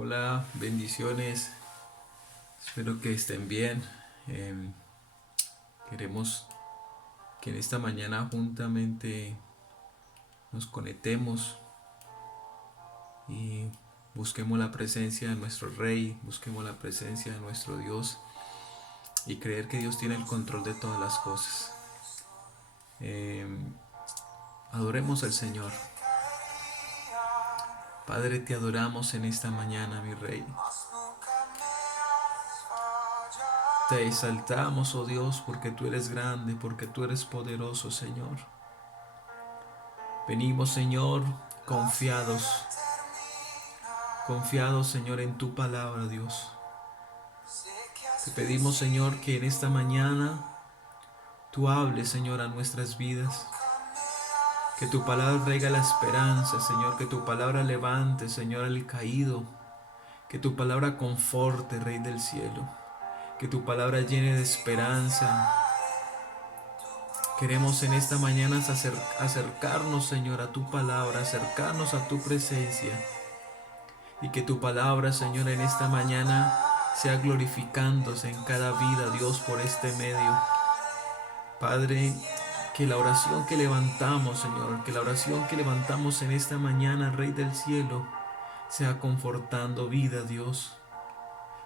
Hola, bendiciones. Espero que estén bien. Queremos que en esta mañana juntamente nos conectemos y busquemos la presencia de nuestro Rey, busquemos la presencia de nuestro Dios y creer que Dios tiene el control de todas las cosas. Adoremos al Señor. Padre, te adoramos en esta mañana, mi Rey. Te exaltamos, oh Dios, porque tú eres grande, porque tú eres poderoso, Señor. Venimos, Señor, confiados, Señor, en tu palabra, Dios. Te pedimos, Señor, que en esta mañana tú hables, Señor, a nuestras vidas. Que tu palabra traiga la esperanza, Señor, que tu palabra levante, Señor, al caído. Que tu palabra conforte, Rey del cielo. Que tu palabra llene de esperanza. Queremos en esta mañana acercarnos, Señor, a tu palabra, acercarnos a tu presencia. Y que tu palabra, Señor, en esta mañana sea glorificándose en cada vida, Dios, por este medio. Padre, que la oración que levantamos, Señor, que la oración que levantamos en esta mañana, Rey del cielo, sea confortando vida, Dios.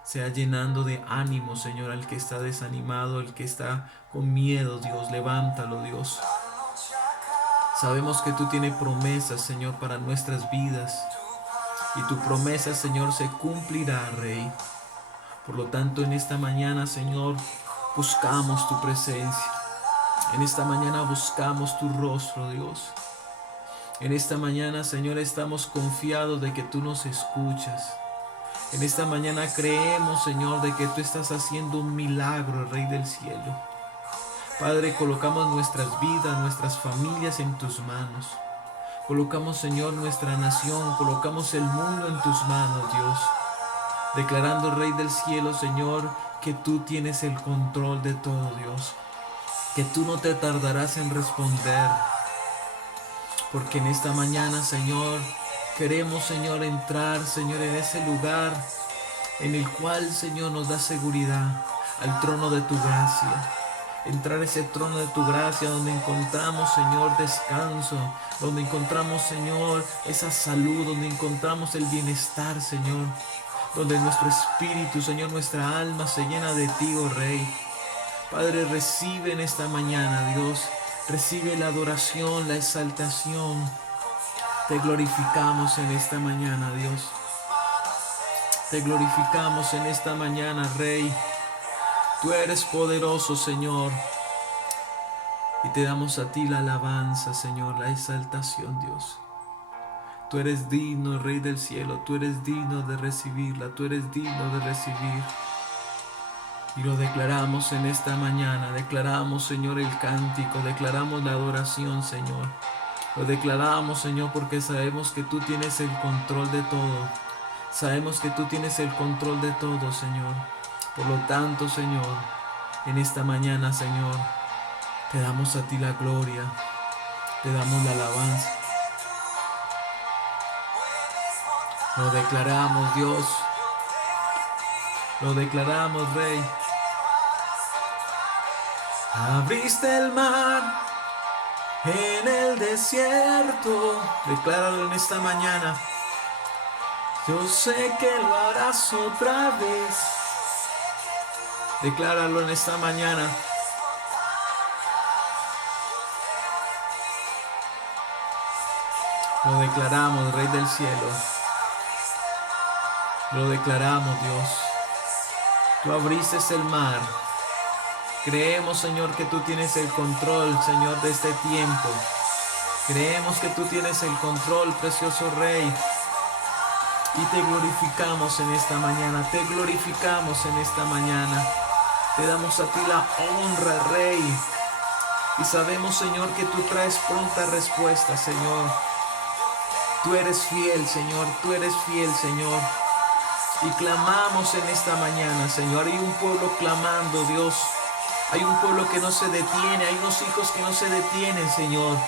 Sea llenando de ánimo, Señor, al que está desanimado, al que está con miedo, Dios. Levántalo, Dios. Sabemos que tú tienes promesas, Señor, para nuestras vidas. Y tu promesa, Señor, se cumplirá, Rey. Por lo tanto, en esta mañana, Señor, buscamos tu presencia. En esta mañana buscamos tu rostro, Dios. En esta mañana, Señor, estamos confiados de que tú nos escuchas. En esta mañana creemos, Señor, de que tú estás haciendo un milagro, Rey del cielo. Padre, colocamos nuestras vidas, nuestras familias en tus manos. Colocamos, Señor, nuestra nación, colocamos el mundo en tus manos, Dios. Declarando, Rey del cielo, Señor, que tú tienes el control de todo, Dios. Que tú no te tardarás en responder. Porque en esta mañana, Señor, queremos, Señor, entrar, Señor, en ese lugar en el cual, Señor, nos da seguridad, al trono de tu gracia. Entrar a ese trono de tu gracia donde encontramos, Señor, descanso, donde encontramos, Señor, esa salud, donde encontramos el bienestar, Señor, donde nuestro espíritu, Señor, nuestra alma se llena de ti, oh Rey. Padre, recibe en esta mañana, Dios, recibe la adoración, la exaltación. Te glorificamos en esta mañana, Dios. Te glorificamos en esta mañana, Rey. Tú eres poderoso, Señor. Y te damos a ti la alabanza, Señor, la exaltación, Dios. Tú eres digno, Rey del cielo. Tú eres digno de recibirla. Tú eres digno de recibir. Y lo declaramos en esta mañana. Declaramos, Señor, el cántico. Declaramos la adoración, Señor. Lo declaramos, Señor, porque sabemos que tú tienes el control de todo. Sabemos que tú tienes el control de todo, Señor. Por lo tanto, Señor, en esta mañana, Señor, te damos a ti la gloria, te damos la alabanza. Lo declaramos, Dios. Lo declaramos, Rey. Abriste el mar en el desierto. Decláralo en esta mañana. Yo sé que lo harás otra vez. Decláralo en esta mañana. Lo declaramos, Rey del cielo. Lo declaramos, Dios. Tú abriste el mar. Creemos, Señor, que tú tienes el control, Señor, de este tiempo. Creemos que tú tienes el control, precioso Rey. Y te glorificamos en esta mañana. Te glorificamos en esta mañana. Te damos a ti la honra, Rey. Y sabemos, Señor, que tú traes pronta respuesta, Señor. Tú eres fiel, Señor. Tú eres fiel, Señor. Y clamamos en esta mañana, Señor. Hay un pueblo clamando, Dios. Hay un pueblo que no se detiene. Hay unos hijos que no se detienen, Señor.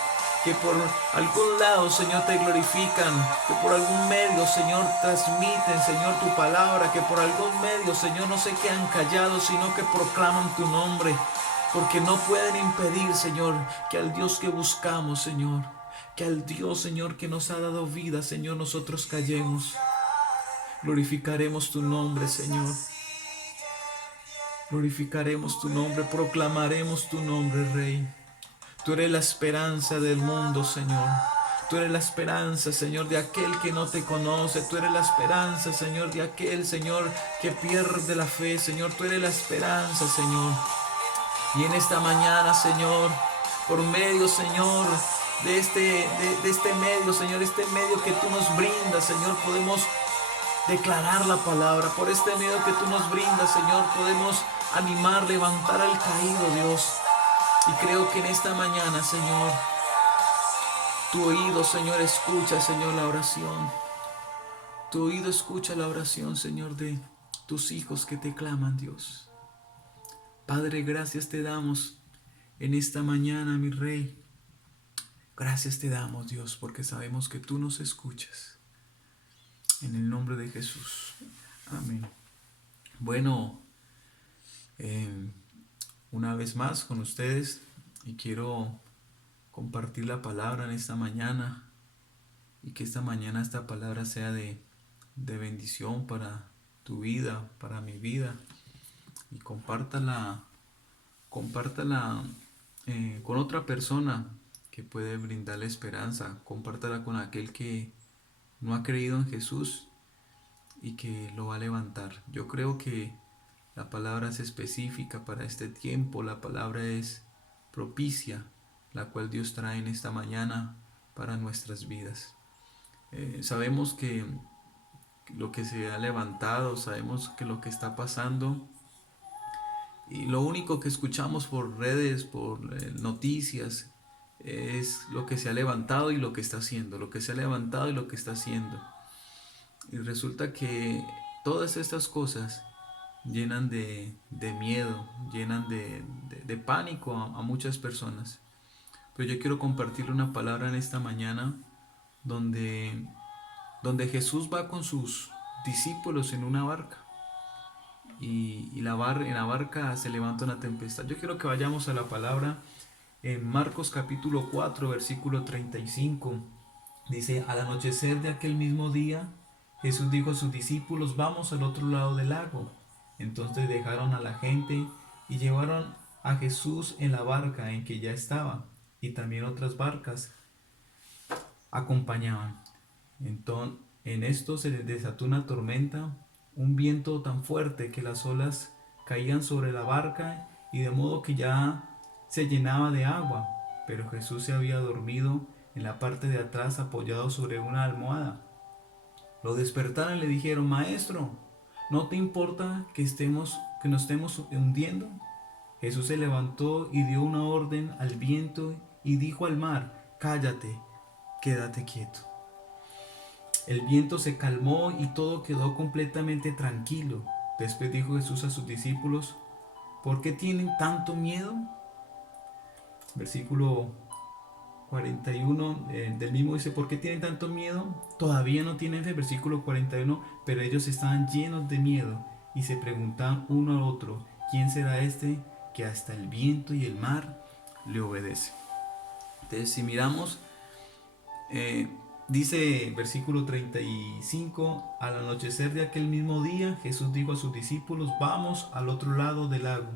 que por algún lado, Señor, te glorifican, que por algún medio, Señor, transmiten, Señor, tu palabra, que por algún medio, Señor, no se quedan callados, sino que proclaman tu nombre, porque no pueden impedir, Señor, que al Dios que buscamos, Señor, que al Dios, Señor, que nos ha dado vida, Señor, nosotros callemos. Glorificaremos tu nombre, Señor. Glorificaremos tu nombre, proclamaremos tu nombre, Rey. Tú eres la esperanza del mundo, Señor. Tú eres la esperanza, Señor, de aquel que no te conoce. Tú eres la esperanza, Señor, de aquel, Señor, que pierde la fe, Señor. Tú eres la esperanza, Señor. Y en esta mañana, Señor, por medio, Señor, de este medio, Señor, este medio que tú nos brindas, Señor, podemos declarar la palabra. Por este medio que tú nos brindas, Señor, podemos animar, levantar al caído, Dios. Y creo que en esta mañana, Señor, tu oído, Señor, escucha, Señor, la oración. Tu oído escucha la oración, Señor, de tus hijos que te claman, Dios. Padre, gracias te damos en esta mañana, mi Rey. Gracias te damos, Dios, porque sabemos que tú nos escuchas. En el nombre de Jesús. Amén. Bueno, una vez más con ustedes, y quiero compartir la palabra en esta mañana, y que esta mañana esta palabra sea de bendición para tu vida, para mi vida, y compártala con otra persona que puede brindarle esperanza. Compártala con aquel que no ha creído en Jesús y que lo va a levantar. Yo creo que la palabra es específica para este tiempo, la palabra es propicia, la cual Dios trae en esta mañana para nuestras vidas. Sabemos que lo que se ha levantado, sabemos que lo que está pasando, y lo único que escuchamos por redes, por noticias, es lo que se ha levantado y lo que está haciendo, lo que se ha levantado y lo que está haciendo. Y resulta que todas estas cosas llenan de miedo, llenan de pánico a muchas personas. Pero yo quiero compartirle una palabra en esta mañana donde Jesús va con sus discípulos en una barca. Y en la barca se levanta una tempestad. Yo quiero que vayamos a la palabra en Marcos capítulo 4, versículo 35. Dice: al anochecer de aquel mismo día, Jesús dijo a sus discípulos: vamos al otro lado del lago. Entonces dejaron a la gente y llevaron a Jesús en la barca en que ya estaba, y también otras barcas acompañaban. Entonces, en esto se les desató una tormenta, un viento tan fuerte que las olas caían sobre la barca, y de modo que ya se llenaba de agua. Pero Jesús se había dormido en la parte de atrás, apoyado sobre una almohada. Lo despertaron y le dijeron: Maestro, ¿no te importa que nos estemos hundiendo? Jesús se levantó y dio una orden al viento y dijo al mar: cállate, quédate quieto. El viento se calmó y todo quedó completamente tranquilo. Después dijo Jesús a sus discípulos: ¿por qué tienen tanto miedo? Versículo 41 del mismo dice: ¿por qué tienen tanto miedo? Todavía no tienen fe. Versículo 41: pero ellos estaban llenos de miedo y se preguntaban uno al otro: ¿quién será este que hasta el viento y el mar le obedece? Entonces, si miramos, dice versículo 35: al anochecer de aquel mismo día, Jesús dijo a sus discípulos: vamos al otro lado del lago.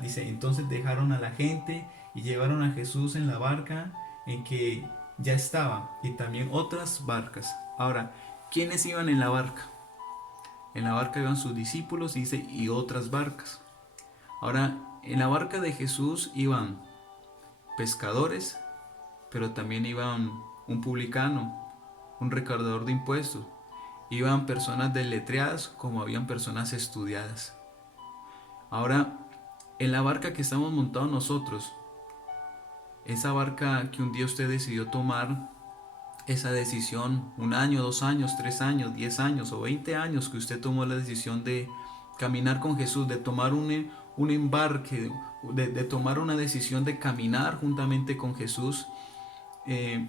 Dice: entonces dejaron a la gente y llevaron a Jesús en la barca en que ya estaba, y también otras barcas. Ahora, ¿quiénes iban en la barca? En la barca iban sus discípulos, dice, y otras barcas. Ahora, en la barca de Jesús iban pescadores, pero también iban un publicano, un recaudador de impuestos. Iban personas deletreadas como habían personas estudiadas. Ahora, en la barca que estamos montados nosotros, esa barca que un día usted decidió tomar, esa decisión, 1 año, 2 años, 3 años, 10 años o 20 años que usted tomó la decisión de caminar con Jesús, de tomar un embarque, de tomar una decisión de caminar juntamente con Jesús, eh,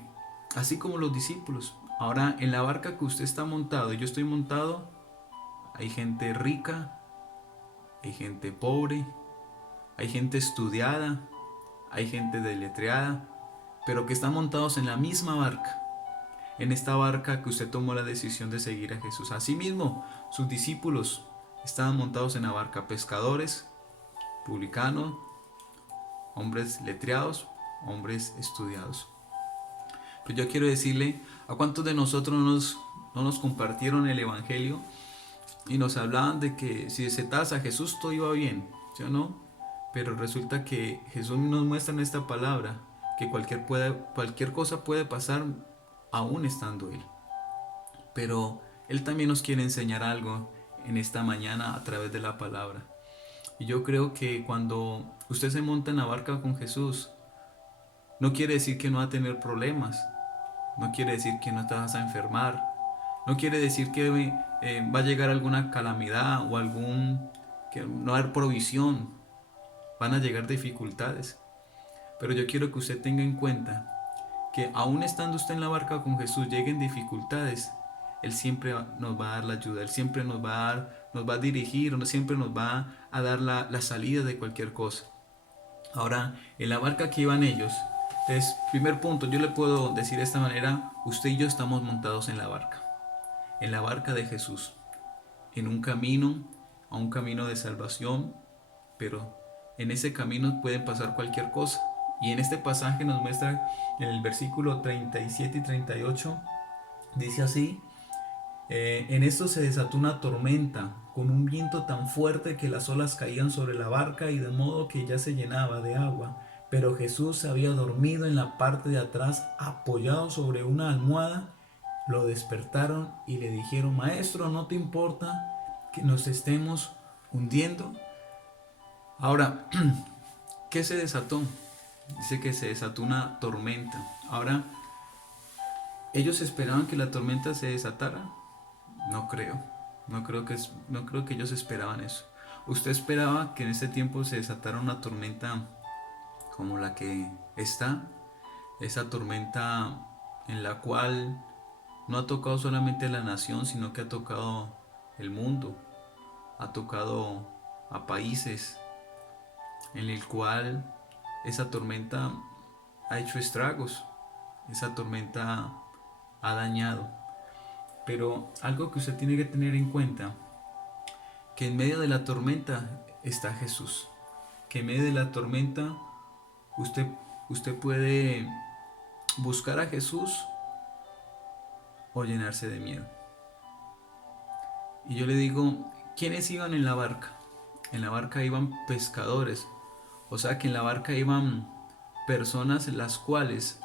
así como los discípulos. Ahora, en la barca que usted está montado y yo estoy montado, hay gente rica, hay gente pobre, hay gente estudiada, hay gente deletreada, pero que están montados en la misma barca, en esta barca que usted tomó la decisión de seguir a Jesús. Asimismo, sus discípulos estaban montados en la barca, pescadores, publicanos, hombres letreados, hombres estudiados. Pero yo quiero decirle, ¿a cuántos de nosotros no nos compartieron el Evangelio y nos hablaban de que si aceptabas a Jesús todo iba bien, ¿sí o no? Pero resulta que Jesús nos muestra en esta palabra que cualquier cosa puede pasar aún estando Él. Pero Él también nos quiere enseñar algo en esta mañana a través de la palabra. Y yo creo que cuando usted se monta en la barca con Jesús, no quiere decir que no va a tener problemas, no quiere decir que no te vas a enfermar, no quiere decir que va a llegar alguna calamidad o que no va a haber provisión, van a llegar dificultades. Pero yo quiero que usted tenga en cuenta que aún estando usted en la barca con Jesús, lleguen dificultades, Él siempre nos va a dar la ayuda, Él siempre nos va a dirigir, siempre nos va a dar la salida de cualquier cosa. Ahora, en la barca que iban ellos, entonces, primer punto, yo le puedo decir de esta manera, usted y yo estamos montados en la barca de Jesús, en un camino, a un camino de salvación, pero en ese camino puede pasar cualquier cosa. Y en este pasaje nos muestra en el versículo 37 y 38, dice así: en esto se desató una tormenta, con un viento tan fuerte que las olas caían sobre la barca y de modo que ya se llenaba de agua. Pero Jesús se había dormido en la parte de atrás, apoyado sobre una almohada. Lo despertaron y le dijeron: Maestro, ¿no te importa que nos estemos hundiendo? Ahora, ¿qué se desató? Dice que se desató una tormenta. Ahora, ¿ellos esperaban que la tormenta se desatara? No creo. No creo que ellos esperaban eso. ¿Usted esperaba que en este tiempo se desatara una tormenta como la que está? Esa tormenta en la cual no ha tocado solamente la nación, sino que ha tocado el mundo, ha tocado a países, en el cual esa tormenta ha hecho estragos, esa tormenta ha dañado. Pero algo que usted tiene que tener en cuenta, que en medio de la tormenta está Jesús, que en medio de la tormenta usted puede buscar a Jesús o llenarse de miedo. Y yo le digo, ¿quiénes iban en la barca? En la barca iban pescadores, o sea que en la barca iban personas las cuales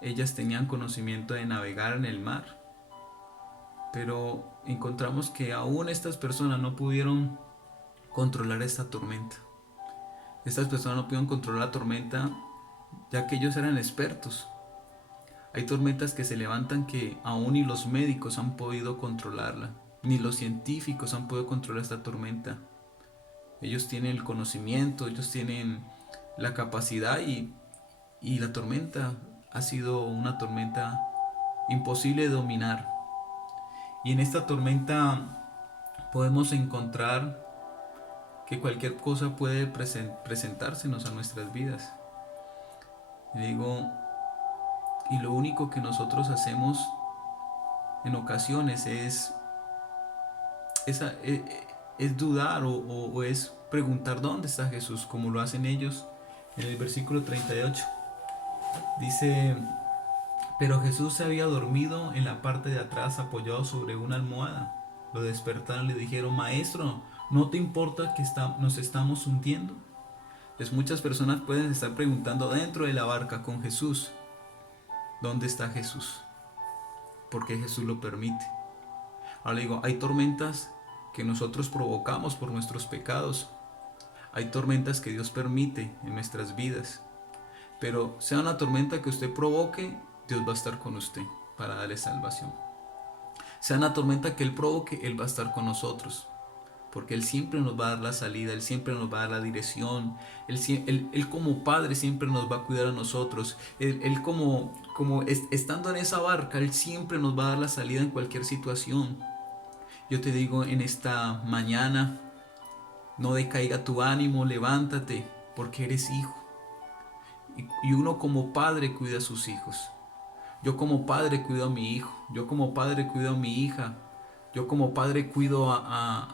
ellas tenían conocimiento de navegar en el mar. Pero encontramos que aún estas personas no pudieron controlar esta tormenta. Estas personas no pudieron controlar la tormenta ya que ellos eran expertos. Hay tormentas que se levantan que aún ni los médicos han podido controlarla, ni los científicos han podido controlar esta tormenta. Ellos tienen el conocimiento, ellos tienen la capacidad y la tormenta ha sido una tormenta imposible de dominar. Y en esta tormenta podemos encontrar que cualquier cosa puede presentársenos a nuestras vidas. Y digo, y lo único que nosotros hacemos en ocasiones es dudar o es preguntar dónde está Jesús, como lo hacen ellos en el versículo 38. Dice: pero Jesús se había dormido en la parte de atrás, apoyado sobre una almohada. Lo despertaron y le dijeron: Maestro, ¿no te importa que nos estamos hundiendo? Pues muchas personas pueden estar preguntando dentro de la barca con Jesús: ¿dónde está Jesús? Porque Jesús lo permite. Ahora le digo, hay tormentas que nosotros provocamos por nuestros pecados. Hay tormentas que Dios permite en nuestras vidas. Pero sea una tormenta que usted provoque, Dios va a estar con usted para darle salvación. Sea una tormenta que Él provoque, Él va a estar con nosotros. porque Él siempre nos va a dar la salida, Él siempre nos va a dar la dirección, Él como Padre siempre nos va a cuidar a nosotros, Él estando en esa barca, Él siempre nos va a dar la salida en cualquier situación. Yo te digo en esta mañana, no decaiga tu ánimo, levántate, porque eres hijo. Y uno como padre cuida a sus hijos. Yo como padre cuido a mi hijo, yo como padre cuido a mi hija, yo como padre cuido a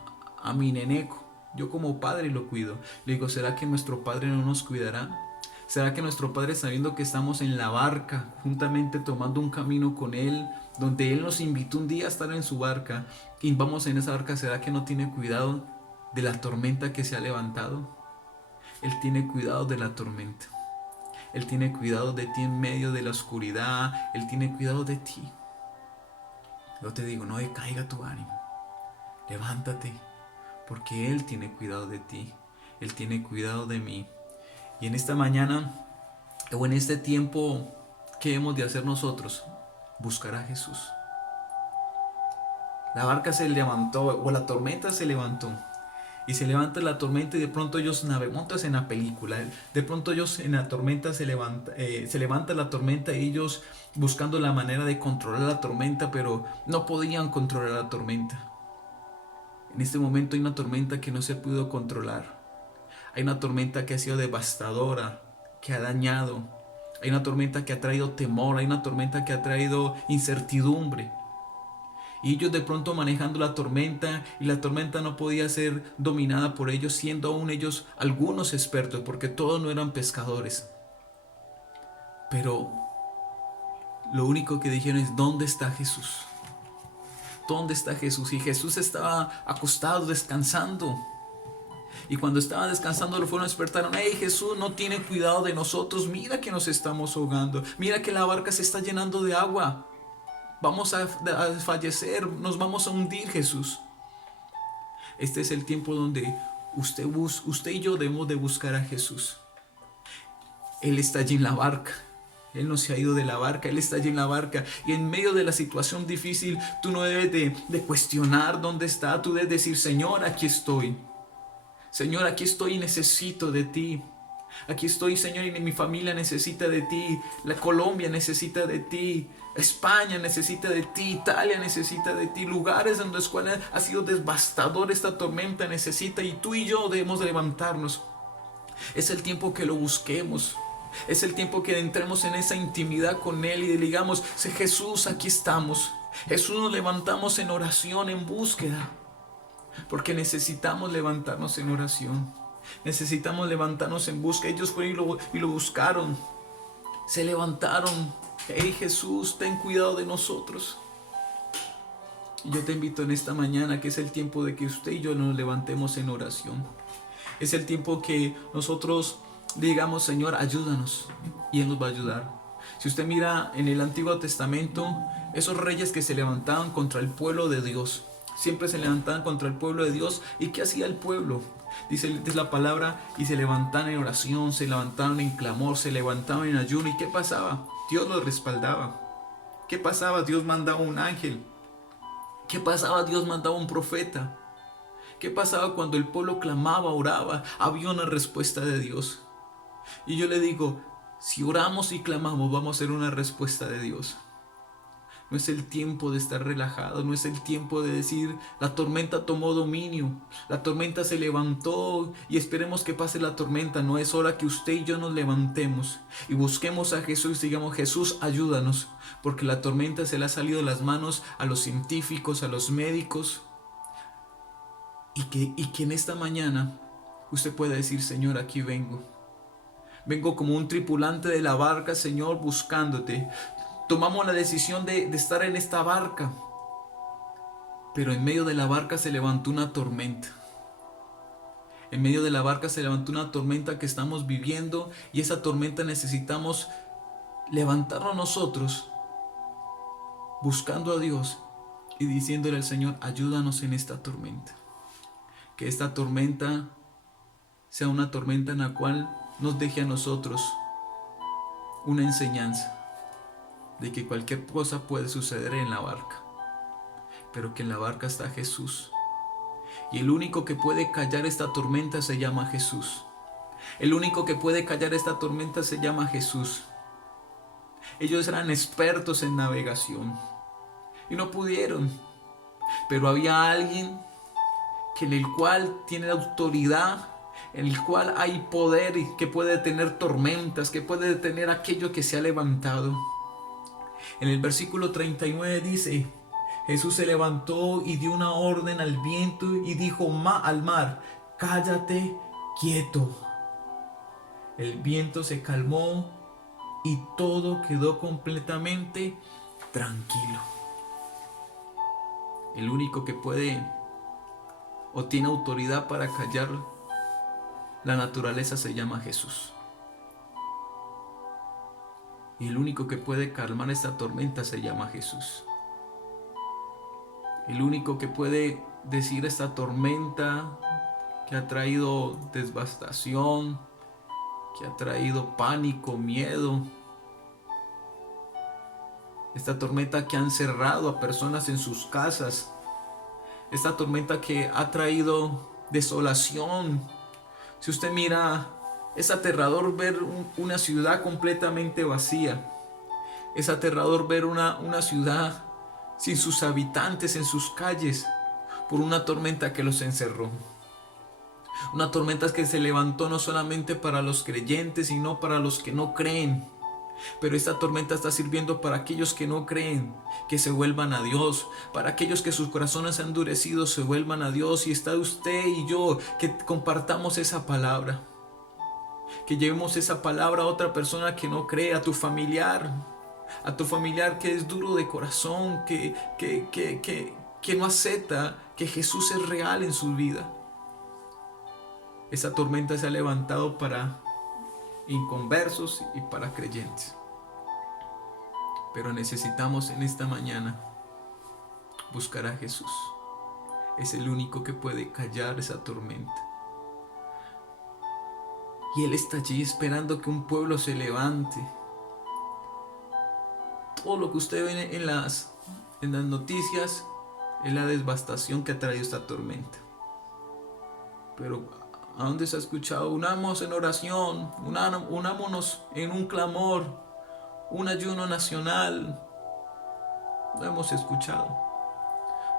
mi neneco, yo como padre lo cuido. Le digo, ¿será que nuestro padre no nos cuidará? ¿Será que nuestro padre, sabiendo que estamos en la barca, juntamente tomando un camino con él, donde él nos invitó un día a estar en su barca, y vamos en esa barca, ¿será que no tiene cuidado de la tormenta que se ha levantado? Él tiene cuidado de la tormenta. Él tiene cuidado de ti en medio de la oscuridad. Él tiene cuidado de ti. Yo te digo, no decaiga tu ánimo. Levántate, porque Él tiene cuidado de ti. Él tiene cuidado de mí. Y en esta mañana, o en este tiempo, ¿qué hemos de hacer nosotros? Buscar a Jesús. La barca se levantó, o la tormenta se levantó. Y se levanta la tormenta y de pronto ellos navegan, montas en la película, de pronto ellos en la tormenta se levanta la tormenta y ellos buscando la manera de controlar la tormenta, pero no podían controlar la tormenta. En este momento hay una tormenta que no se pudo controlar. Hay una tormenta que ha sido devastadora, que ha dañado. Hay una tormenta que ha traído temor, hay una tormenta que ha traído incertidumbre. Y ellos de pronto manejando la tormenta, y la tormenta no podía ser dominada por ellos, siendo aún ellos algunos expertos, porque todos no eran pescadores. Pero lo único que dijeron es, ¿dónde está Jesús? ¿Dónde está Jesús? Y Jesús estaba acostado, descansando. Y cuando estaba descansando lo fueron a despertar. ¡Hey, Jesús no tiene cuidado de nosotros! Mira que nos estamos ahogando. Mira que la barca se está llenando de agua. Vamos a fallecer, nos vamos a hundir, Jesús. Este es el tiempo donde usted y yo debemos de buscar a Jesús. Él está allí en la barca. Él no se ha ido de la barca, Él está allí en la barca. Y en medio de la situación difícil, tú no debes de cuestionar dónde está. Tú debes decir, Señor, aquí estoy. Señor, aquí estoy y necesito de ti. Aquí estoy, Señor, y mi familia necesita de ti. La Colombia necesita de ti. España necesita de ti. Italia necesita de ti. Lugares en los cuales ha sido devastador esta tormenta necesita. Y tú y yo debemos levantarnos. Es el tiempo que lo busquemos. Es el tiempo que entremos en esa intimidad con Él y digamos, Jesús, aquí estamos. Jesús, nos levantamos en oración, en búsqueda. Porque necesitamos levantarnos en oración. Necesitamos levantarnos en busca. Ellos fueron y lo buscaron. Se levantaron. Hey, Jesús, ten cuidado de nosotros. Y yo te invito en esta mañana, que es el tiempo de que usted y yo nos levantemos en oración. Es el tiempo que nosotros digamos, Señor, ayúdanos. Y Él nos va a ayudar. Si usted mira en el Antiguo Testamento, esos reyes que se levantaban contra el pueblo de Dios, siempre se levantaban contra el pueblo de Dios. ¿Y qué hacía el pueblo? Dice la palabra, y se levantaban en oración, se levantaban en clamor, se levantaban en ayuno. ¿Y qué pasaba? Dios los respaldaba. ¿Qué pasaba? Dios mandaba un ángel. ¿Qué pasaba? Dios mandaba un profeta. ¿Qué pasaba cuando el pueblo clamaba, oraba? Había una respuesta de Dios. Y yo le digo, si oramos y clamamos, vamos a hacer una respuesta de Dios. No es el tiempo de estar relajado, no es el tiempo de decir, la tormenta tomó dominio, la tormenta se levantó y esperemos que pase la tormenta. No, es hora que usted y yo nos levantemos y busquemos a Jesús y digamos, Jesús, ayúdanos, porque la tormenta se le ha salido de las manos a los científicos, a los médicos, y que en esta mañana usted pueda decir, Señor, aquí vengo. Vengo como un tripulante de la barca, Señor, buscándote. Tomamos la decisión de estar en esta barca. Pero en medio de la barca se levantó una tormenta. En medio de la barca se levantó una tormenta que estamos viviendo. Y esa tormenta necesitamos levantarnos nosotros, buscando a Dios y diciéndole al Señor, ayúdanos en esta tormenta. Que esta tormenta sea una tormenta en la cual nos deje a nosotros una enseñanza de que cualquier cosa puede suceder en la barca, pero que en la barca está Jesús, Y el único que puede callar esta tormenta se llama Jesús. El único que puede callar esta tormenta se llama Jesús. Ellos eran expertos en navegación y no pudieron. Pero había alguien en el cual tiene autoridad, en el cual hay poder y que puede detener tormentas, que puede detener aquello que se ha levantado. En el versículo 39 dice: Jesús se levantó y dio una orden al viento y dijo al mar: cállate, quieto. El viento se calmó y todo quedó completamente tranquilo. El único que puede o tiene autoridad para callar la naturaleza se llama Jesús. Y el único que puede calmar esta tormenta se llama Jesús. El único que puede decir esta tormenta que ha traído devastación, que ha traído pánico, miedo, esta tormenta que ha encerrado a personas en sus casas, esta tormenta que ha traído desolación. Si usted mira, es aterrador ver una ciudad completamente vacía. Es aterrador ver una ciudad sin sus habitantes en sus calles por una tormenta que los encerró. Una tormenta que se levantó no solamente para los creyentes, sino para los que no creen. Pero esta tormenta está sirviendo para aquellos que no creen, que se vuelvan a Dios, para aquellos que sus corazones han endurecido, se vuelvan a Dios. Y está usted y yo, que compartamos esa palabra, que llevemos esa palabra a otra persona que no cree, a tu familiar que es duro de corazón, que no acepta que Jesús es real en su vida. Esa tormenta se ha levantado para inconversos y para creyentes. Pero necesitamos en esta mañana buscar a Jesús. Es el único que puede callar esa tormenta. Y Él está allí esperando que un pueblo se levante. Todo lo que usted ve en las noticias es la devastación que ha traído esta tormenta. Pero ¿a dónde se ha escuchado? Unamos en oración, unámonos en un clamor, un ayuno nacional. No hemos escuchado.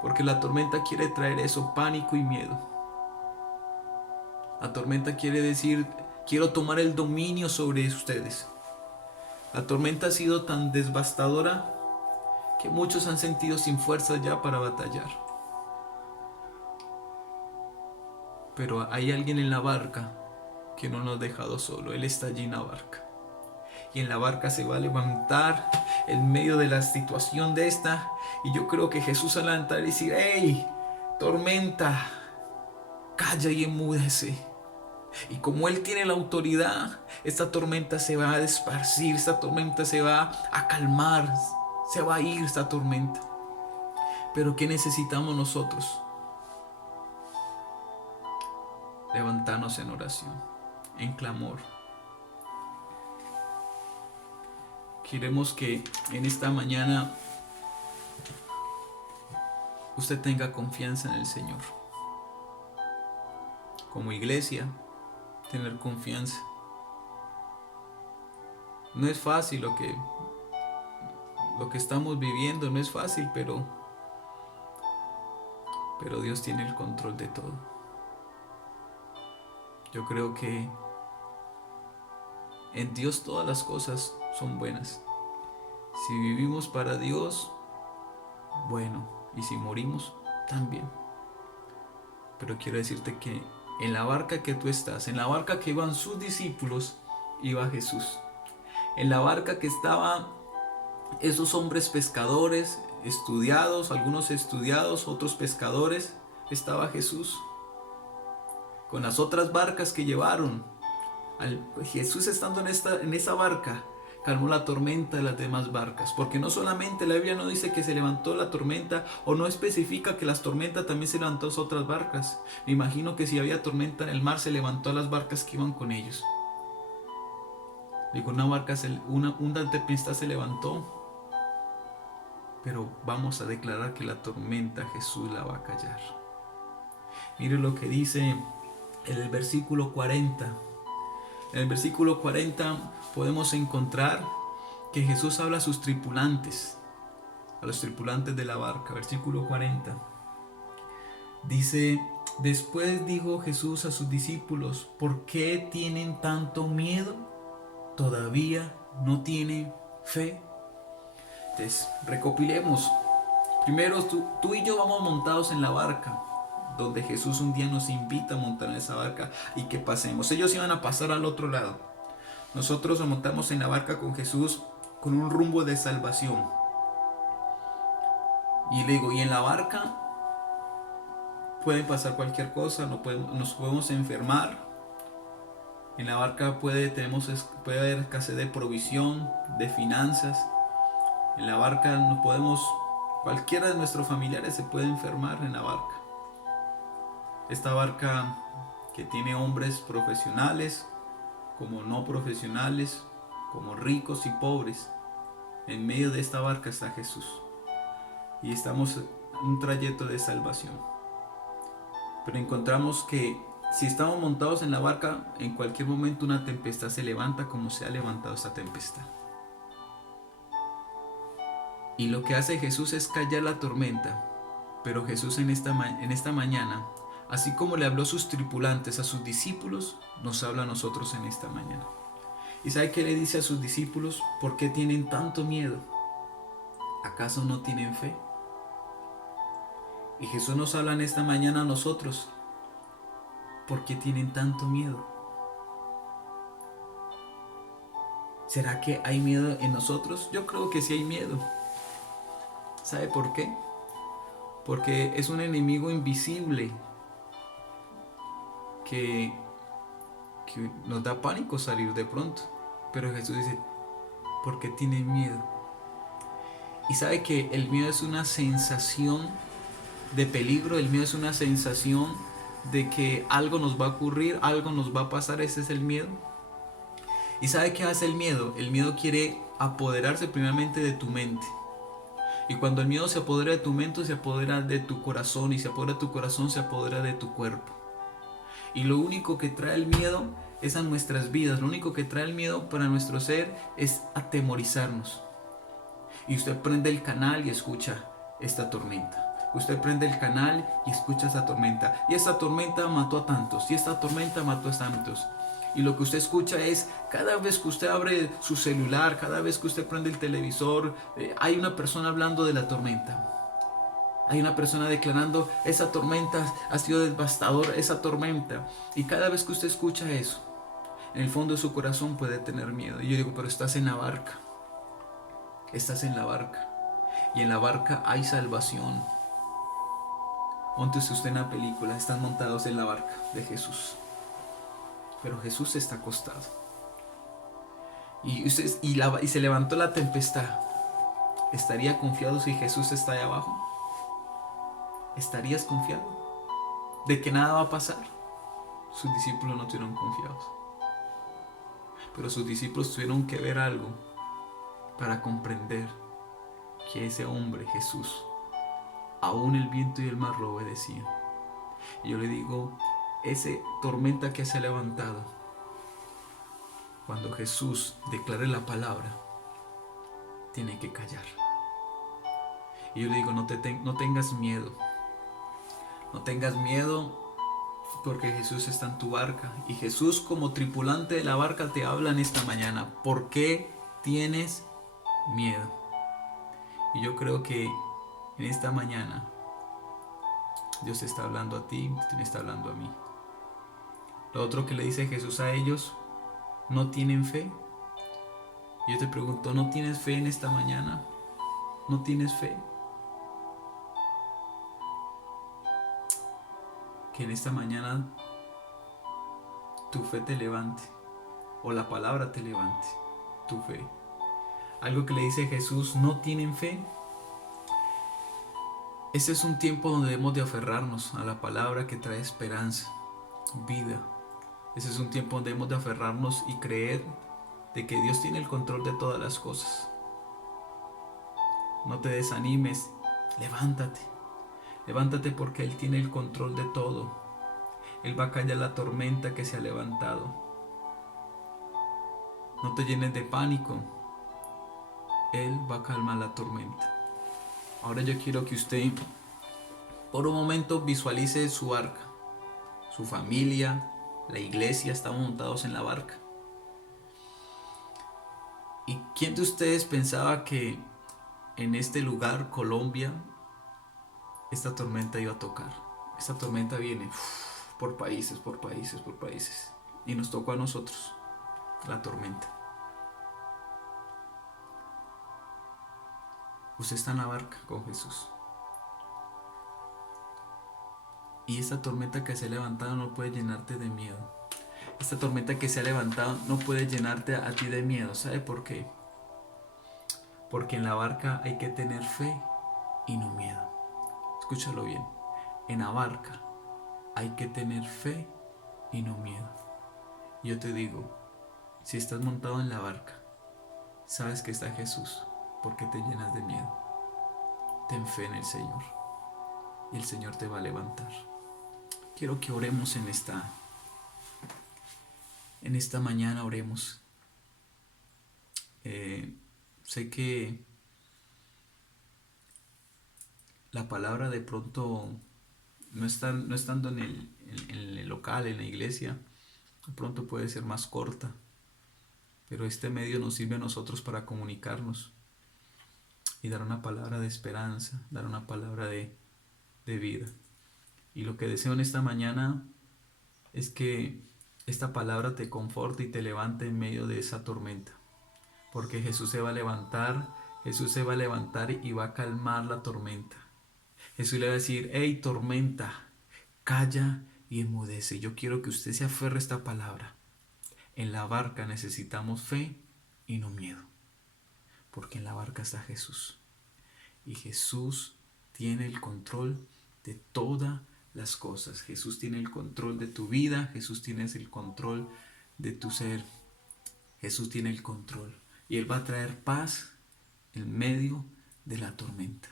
Porque la tormenta quiere traer eso, pánico y miedo. La tormenta quiere decir: quiero tomar el dominio sobre ustedes. La tormenta ha sido tan devastadora que muchos han sentido sin fuerza ya para batallar. Pero hay alguien en la barca que no nos ha dejado solo. Él está allí en la barca. Y en la barca se va a levantar en medio de la situación de esta. Y yo creo que Jesús va a levantar y decir: ¡hey, tormenta! Calla y enmudece. Y como Él tiene la autoridad, esta tormenta se va a esparcir, esta tormenta se va a calmar, se va a ir esta tormenta. Pero ¿qué necesitamos nosotros? Levantarnos en oración, en clamor. Queremos que en esta mañana usted tenga confianza en el Señor. Como iglesia, tener confianza. No es fácil lo que estamos viviendo, no es fácil, pero Dios tiene el control de todo. Yo creo que en Dios todas las cosas son buenas. Si vivimos para Dios, bueno, y si morimos, también. Pero quiero decirte que en la barca que tú estás, en la barca que iban sus discípulos, iba Jesús. En la barca que estaban esos hombres pescadores, estudiados, algunos estudiados, otros pescadores, estaba Jesús. Con las otras barcas que llevaron, Jesús estando en esa barca, calmó la tormenta de las demás barcas. Porque no solamente la Biblia no dice que se levantó la tormenta, o no especifica que las tormentas también se levantó a otras barcas. Me imagino que si había tormenta en el mar, se levantó a las barcas que iban con ellos. Digo, una tempestad se levantó, pero vamos a declarar que la tormenta Jesús la va a callar. Mire lo que dice en el versículo 40. En el versículo 40 podemos encontrar que Jesús habla a sus tripulantes, a los tripulantes de la barca. Versículo 40. Dice: después dijo Jesús a sus discípulos: ¿por qué tienen tanto miedo? ¿Todavía no tienen fe? Entonces, recopilemos. Primero, tú y yo vamos montados en la barca, donde Jesús un día nos invita a montar en esa barca y que pasemos. Ellos iban a pasar al otro lado. Nosotros nos montamos en la barca con Jesús con un rumbo de salvación. Y le digo, y en la barca puede pasar cualquier cosa, nos podemos enfermar. En la barca puede haber escasez de provisión, de finanzas. En la barca cualquiera de nuestros familiares se puede enfermar en la barca. Esta barca que tiene hombres profesionales, como no profesionales, como ricos y pobres. En medio de esta barca está Jesús. Y estamos en un trayecto de salvación. Pero encontramos que si estamos montados en la barca, en cualquier momento una tempestad se levanta, como se ha levantado esta tempestad. Y lo que hace Jesús es callar la tormenta. Pero Jesús en esta mañana, así como le habló a sus tripulantes, a sus discípulos, nos habla a nosotros en esta mañana. ¿Y sabe qué le dice a sus discípulos? ¿Por qué tienen tanto miedo? ¿Acaso no tienen fe? Y Jesús nos habla en esta mañana a nosotros. ¿Por qué tienen tanto miedo? ¿Será que hay miedo en nosotros? Yo creo que sí hay miedo. ¿Sabe por qué? Porque es un enemigo invisible que nos da pánico salir de pronto. Pero Jesús dice: ¿por qué tienen miedo? Y sabe que el miedo es una sensación de peligro, el miedo es una sensación de que algo nos va a ocurrir, algo nos va a pasar. Ese es el miedo. ¿Y sabe qué hace el miedo? El miedo quiere apoderarse primeramente de tu mente. Y cuando el miedo se apodera de tu mente, se apodera de tu corazón. Y se apodera de tu corazón, se apodera de tu cuerpo. Y lo único que trae el miedo es a nuestras vidas. Lo único que trae el miedo para nuestro ser es atemorizarnos. Y usted prende el canal y escucha esta tormenta. Usted prende el canal y escucha esta tormenta. Y esta tormenta mató a tantos. Y esta tormenta mató a tantos. Y lo que usted escucha es, cada vez que usted abre su celular, cada vez que usted prende el televisor, hay una persona hablando de la tormenta. Hay una persona declarando: esa tormenta ha sido devastadora, esa tormenta. Y cada vez que usted escucha eso, en el fondo de su corazón puede tener miedo. Y yo digo: pero estás en la barca. Estás en la barca. Y en la barca hay salvación. Móntese usted en la película, están montados en la barca de Jesús. Pero Jesús está acostado. Y se levantó la tempestad. ¿Estaría confiado si Jesús está ahí abajo? ¿Estarías confiado de que nada va a pasar? Sus discípulos no estuvieron confiados. Pero sus discípulos tuvieron que ver algo para comprender que ese hombre, Jesús, aún el viento y el mar lo obedecían. Y yo le digo, esa tormenta que se ha levantado, cuando Jesús declare la palabra, tiene que callar. Y yo le digo, no tengas miedo. No tengas miedo, porque Jesús está en tu barca. Y Jesús, como tripulante de la barca, te habla en esta mañana. ¿Por qué tienes miedo? Y yo creo que en esta mañana Dios te está hablando a ti, me está hablando a mí. Lo otro que le dice Jesús a ellos: ¿no tienen fe? Y yo te pregunto, ¿no tienes fe en esta mañana? ¿No tienes fe? Que en esta mañana tu fe te levante, o la palabra te levante, tu fe. Algo que le dice Jesús: ¿no tienen fe? Este es un tiempo donde debemos de aferrarnos a la palabra que trae esperanza, vida. Este es un tiempo donde debemos de aferrarnos y creer de que Dios tiene el control de todas las cosas. No te desanimes, levántate. Levántate, porque Él tiene el control de todo. Él va a callar la tormenta que se ha levantado. No te llenes de pánico. Él va a calmar la tormenta. Ahora yo quiero que usted por un momento visualice su barca. Su familia, la iglesia están montados en la barca. ¿Y quién de ustedes pensaba que en este lugar, Colombia, esta tormenta iba a tocar? Esta tormenta viene por países, por países, por países. Y nos tocó a nosotros la tormenta. Usted está en la barca con Jesús. Y esta tormenta que se ha levantado no puede llenarte de miedo. Esta tormenta que se ha levantado no puede llenarte a ti de miedo. ¿Sabe por qué? Porque en la barca hay que tener fe y no miedo. Escúchalo bien. En la barca hay que tener fe y no miedo. Yo te digo, si estás montado en la barca, sabes que está Jesús. ¿Por qué te llenas de miedo? Ten fe en el Señor y el Señor te va a levantar. Quiero que oremos en esta mañana, oremos. Sé que la palabra de pronto no estando en el local, en la iglesia, de pronto puede ser más corta, pero este medio nos sirve a nosotros para comunicarnos y dar una palabra de esperanza, dar una palabra de vida. Y lo que deseo en esta mañana es que esta palabra te conforte y te levante en medio de esa tormenta. Porque Jesús se va a levantar y va a calmar la tormenta. Jesús le va a decir, hey tormenta, calla y enmudece. Yo quiero que usted se aferre a esta palabra. En la barca necesitamos fe y no miedo. Porque en la barca está Jesús. Y Jesús tiene el control de todas las cosas. Jesús tiene el control de tu vida. Jesús tiene el control de tu ser. Jesús tiene el control. Y Él va a traer paz en medio de la tormenta.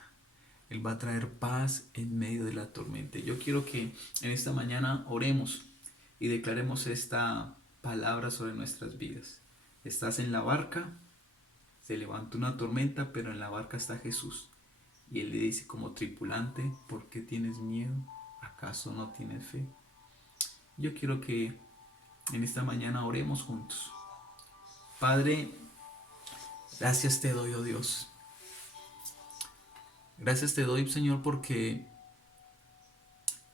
Él va a traer paz en medio de la tormenta. Yo quiero que en esta mañana oremos y declaremos esta palabra sobre nuestras vidas. Estás en la barca, se levanta una tormenta, pero en la barca está Jesús. Y Él le dice como tripulante, ¿por qué tienes miedo? ¿Acaso no tienes fe? Yo quiero que en esta mañana oremos juntos. Padre, gracias te doy, oh Dios. Gracias te doy, Señor, porque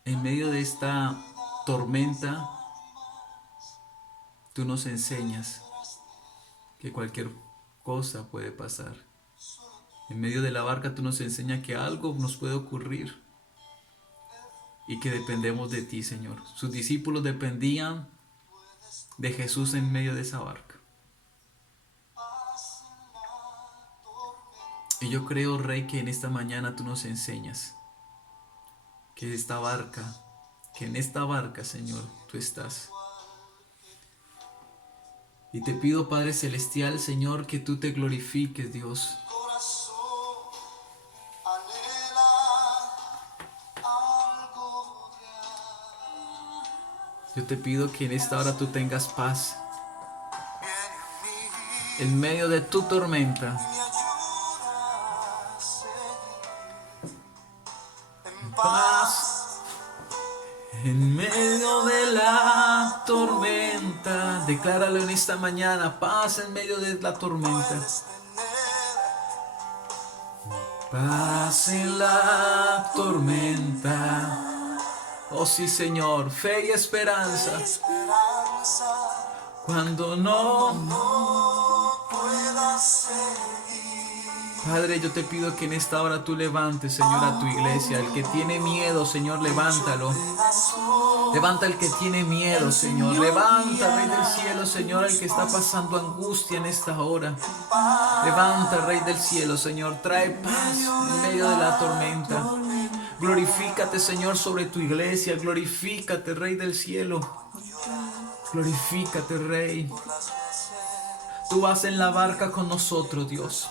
en medio de esta tormenta, tú nos enseñas que cualquier cosa puede pasar. En medio de la barca tú nos enseñas que algo nos puede ocurrir y que dependemos de ti, Señor. Sus discípulos dependían de Jesús en medio de esa barca. Y yo creo, Rey, que en esta mañana tú nos enseñas que en esta barca, Señor, tú estás. Y te pido, Padre Celestial, Señor, que tú te glorifiques, Dios. Yo te pido que en esta hora tú tengas paz. En medio de tu tormenta. Paz. En medio de la tormenta. Decláralo en esta mañana. Paz en medio de la tormenta. Paz en la tormenta. Oh sí, Señor, fe y esperanza. Cuando no puedas seguir. Padre, yo te pido que en esta hora tú levantes, Señor, a tu iglesia. El que tiene miedo, Señor, levántalo. Levanta al que tiene miedo, Señor. Levanta, Rey del cielo, Señor, al que está pasando angustia en esta hora. Levanta, Rey del cielo, Señor. Trae paz en medio de la tormenta. Glorifícate, Señor, sobre tu iglesia. Glorifícate, Rey del cielo. Glorifícate, Rey. Tú vas en la barca con nosotros, Dios.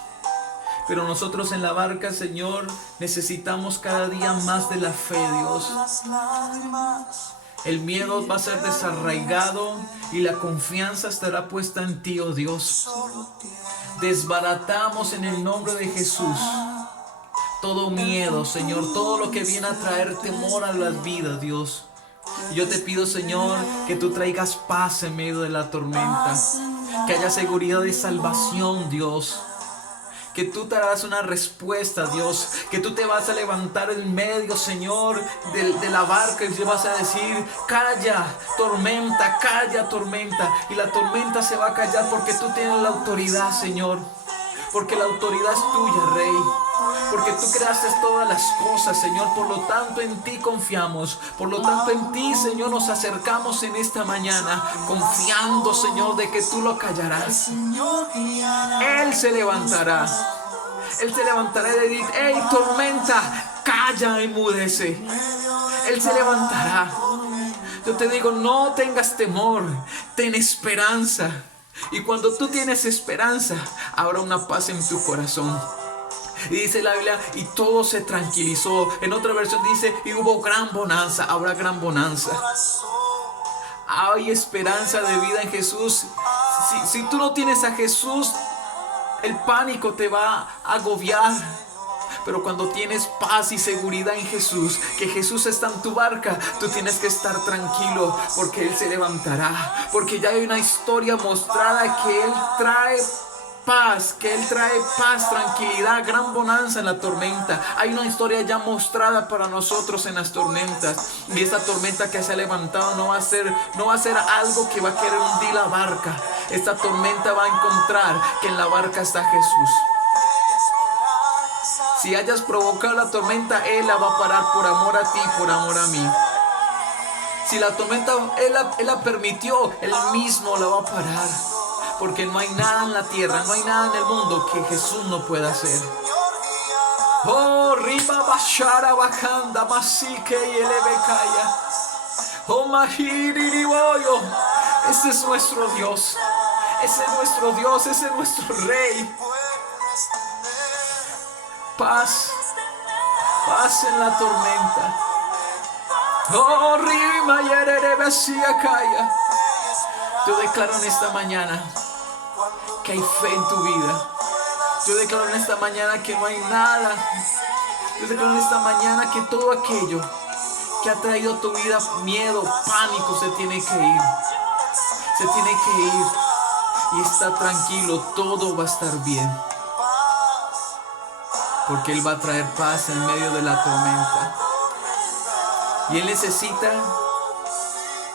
Pero nosotros en la barca, Señor, necesitamos cada día más de la fe, Dios. El miedo va a ser desarraigado y la confianza estará puesta en ti, oh Dios. Desbaratamos en el nombre de Jesús todo miedo, Señor, todo lo que viene a traer temor a las vidas, Dios. Yo te pido, Señor, que tú traigas paz en medio de la tormenta, que haya seguridad y salvación, Dios. Que tú te darás una respuesta, Dios. Que tú te vas a levantar en medio, Señor, de la barca y te vas a decir: calla, tormenta, calla, tormenta. Y la tormenta se va a callar porque tú tienes la autoridad, Señor. Porque la autoridad es tuya, Rey. Porque tú creaste todas las cosas, Señor. Por lo tanto, en ti confiamos. Por lo tanto, en ti, Señor, nos acercamos en esta mañana, confiando, Señor, de que tú lo callarás. Él se levantará. Él se levantará y dirá: hey, tormenta, calla, enmudece. Él se levantará. Yo te digo, no tengas temor, ten esperanza. Y cuando tú tienes esperanza, habrá una paz en tu corazón. Y dice la Biblia: y todo se tranquilizó. En otra versión dice: y hubo gran bonanza. Habrá gran bonanza. Hay esperanza de vida en Jesús. Si tú no tienes a Jesús, el pánico te va a agobiar. Pero cuando tienes paz y seguridad en Jesús, que Jesús está en tu barca, tú tienes que estar tranquilo, porque Él se levantará. Porque ya hay una historia mostrada que Él trae paz, tranquilidad, gran bonanza en la tormenta. Hay una historia ya mostrada para nosotros en las tormentas. Y esta tormenta que se ha levantado no va a ser algo que va a querer hundir la barca. Esta tormenta va a encontrar que en la barca está Jesús. Si hayas provocado la tormenta, Él la va a parar por amor a ti, por amor a mí. Si la tormenta Él la permitió, Él mismo la va a parar. Porque no hay nada en la tierra, no hay nada en el mundo que Jesús no pueda hacer. Oh, riba bashara bajanda masike y elebekaya. Oh, mahiririboyo. Ese es nuestro Dios. Ese es nuestro Dios, ese es nuestro Rey. Paz, paz en la tormenta. Oh, rima yererebesia kaya. Yo declaro en esta mañana que hay fe en tu vida. Yo declaro en esta mañana que no hay nada. Yo declaro en esta mañana que todo aquello que ha traído a tu vida miedo, pánico, se tiene que ir. Se tiene que ir. Y está tranquilo, todo va a estar bien. Porque Él va a traer paz en medio de la tormenta. Y Él necesita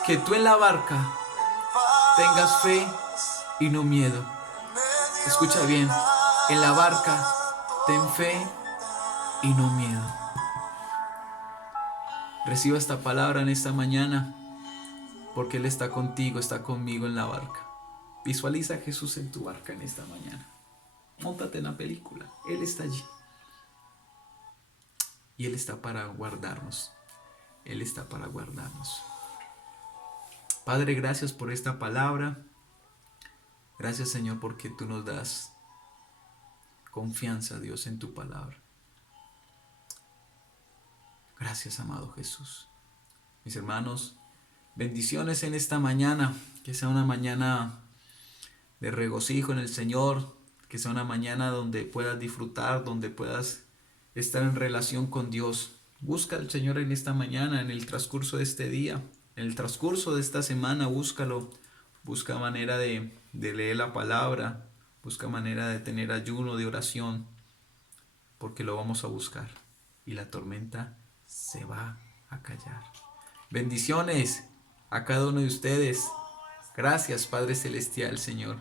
que tú en la barca tengas fe y no miedo. Escucha bien, en la barca ten fe y no miedo. Reciba esta palabra en esta mañana, porque Él está contigo, está conmigo en la barca. Visualiza a Jesús en tu barca en esta mañana. Móntate en la película, Él está allí. Y Él está para guardarnos. Él está para guardarnos. Padre, gracias por esta palabra. Gracias, Señor, porque tú nos das confianza, Dios, en tu palabra. Gracias, amado Jesús. Mis hermanos, bendiciones en esta mañana. Que sea una mañana de regocijo en el Señor. Que sea una mañana donde puedas disfrutar, donde puedas estar en relación con Dios. Busca al Señor en esta mañana, en el transcurso de este día, en el transcurso de esta semana, búscalo. Busca manera de leer la palabra, busca manera de tener ayuno, de oración, porque lo vamos a buscar y la tormenta se va a callar. Bendiciones a cada uno de ustedes. Gracias, Padre Celestial, Señor.